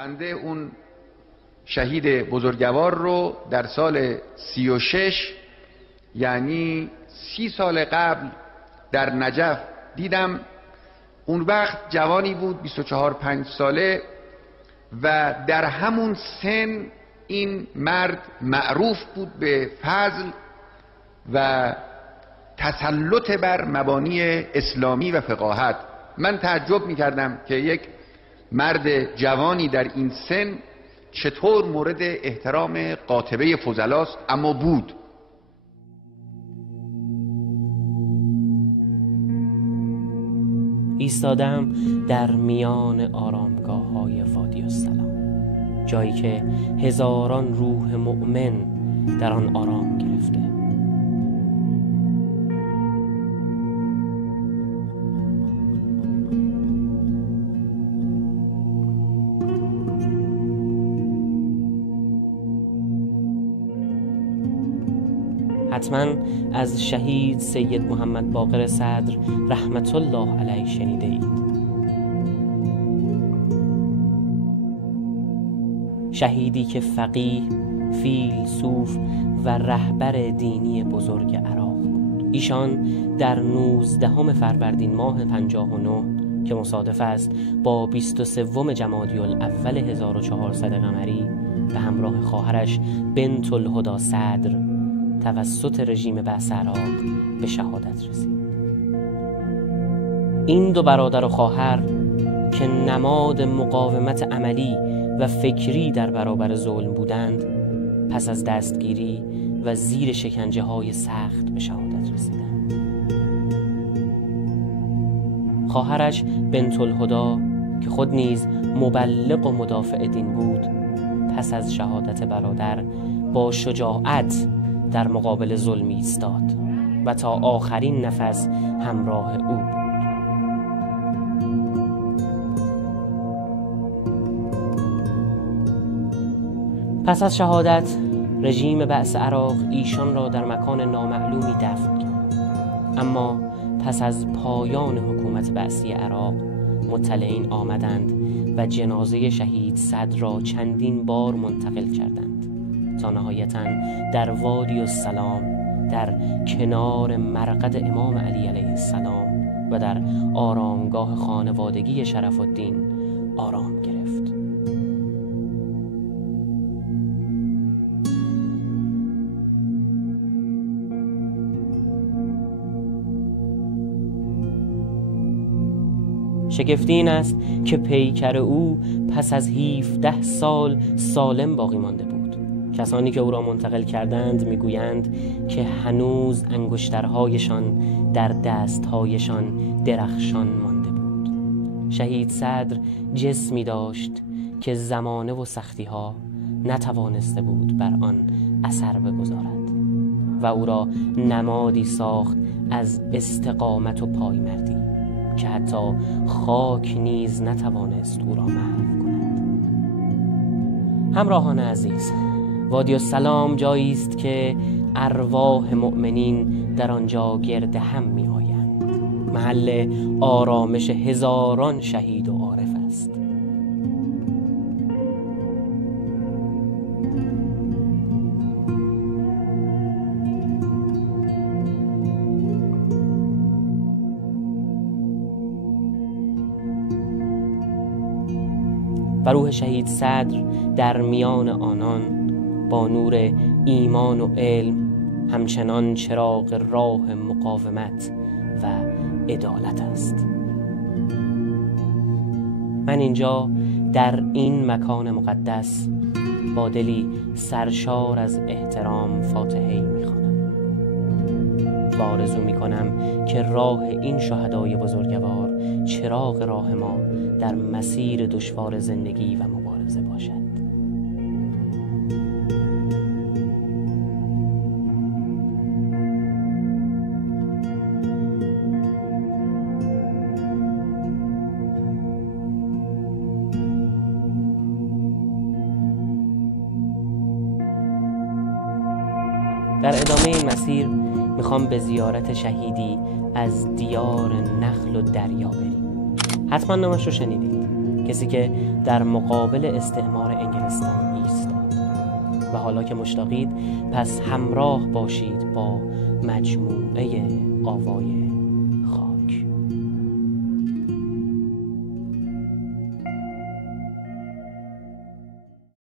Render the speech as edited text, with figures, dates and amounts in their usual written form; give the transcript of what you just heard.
بنده اون شهید بزرگوار رو در سال 36 یعنی 30 سال قبل در نجف دیدم. اون وقت جوانی بود 24-5 ساله و در همون سن این مرد معروف بود به فضل و تسلط بر مبانی اسلامی و فقاهت. من تعجب می‌کردم که یک مرد جوانی در این سن چطور مورد احترام قاطبه فضلاست، اما بود. ایستادم در میان آرامگاه‌های وادی السلام، جایی که هزاران روح مؤمن در آن آرام گرفته. حتما از شهید سید محمد باقر صدر رحمت الله علیه شنیده اید. شهیدی که فقیه، فیلسوف و رهبر دینی بزرگ عراق بود. ایشان در 19 فروردین ماه 59 که مصادف است با 23 جمادی الاول 1400 قمری به همراه خواهرش بنت الهدی صدر توسط رژیم بعث عراق به شهادت رسید. این دو برادر و خواهر که نماد مقاومت عملی و فکری در برابر ظلم بودند، پس از دستگیری و زیر شکنجه های سخت به شهادت رسیدند. خواهرش بنت الهدی که خود نیز مبلغ و مدافع دین بود، پس از شهادت برادر با شجاعت در مقابل ظلم ایستاد و تا آخرین نفس همراه او بود. پس از شهادت رژیم بعث عراق ایشان را در مکان نامعلومی دفن کرد، اما پس از پایان حکومت بعثی عراق مطلعین آمدند و جنازه شهید صدر را چندین بار منتقل کردند تا نهایتاً در وادی السلام در کنار مرقد امام علی علیه السلام و در آرامگاه خانوادگی شرف الدین آرام گرفت. شگفتی این است که پیکر او پس از 17 سال سالم باقی مانده بود. کسانی که او را منتقل کردند میگویند که هنوز انگشترهایشان در دستهایشان درخشان مانده بود. شهید صدر جسمی داشت که زمانه و سختی‌ها نتوانسته بود بر آن اثر بگذارد و او را نمادی ساخت از استقامت و پایمردی که حتی خاک نیز نتوانست او را محو کند. همراهان عزیز، وادی السلام جایی است که ارواح مؤمنین در آنجا گرد هم می آیند. محل آرامش هزاران شهید و عارف است. و روح شهید صدر در میان آنان با نور ایمان و علم همچنان چراغ راه مقاومت و عدالت است. من اینجا در این مکان مقدس با دلی سرشار از احترام فاتحه‌ای می‌خوانم و آرزو می‌کنم که راه این شهدای بزرگوار چراغ راه ما در مسیر دشوار زندگی و مبارزه باشد. در ادامه این مسیر میخوام به زیارت شهیدی از دیار نخل و دریا بریم. حتما نامش رو شنیدید کسی که در مقابل استعمار انگلستان ایستاد. و حالا که مشتاقید پس همراه باشید با مجموعه آوای خاک.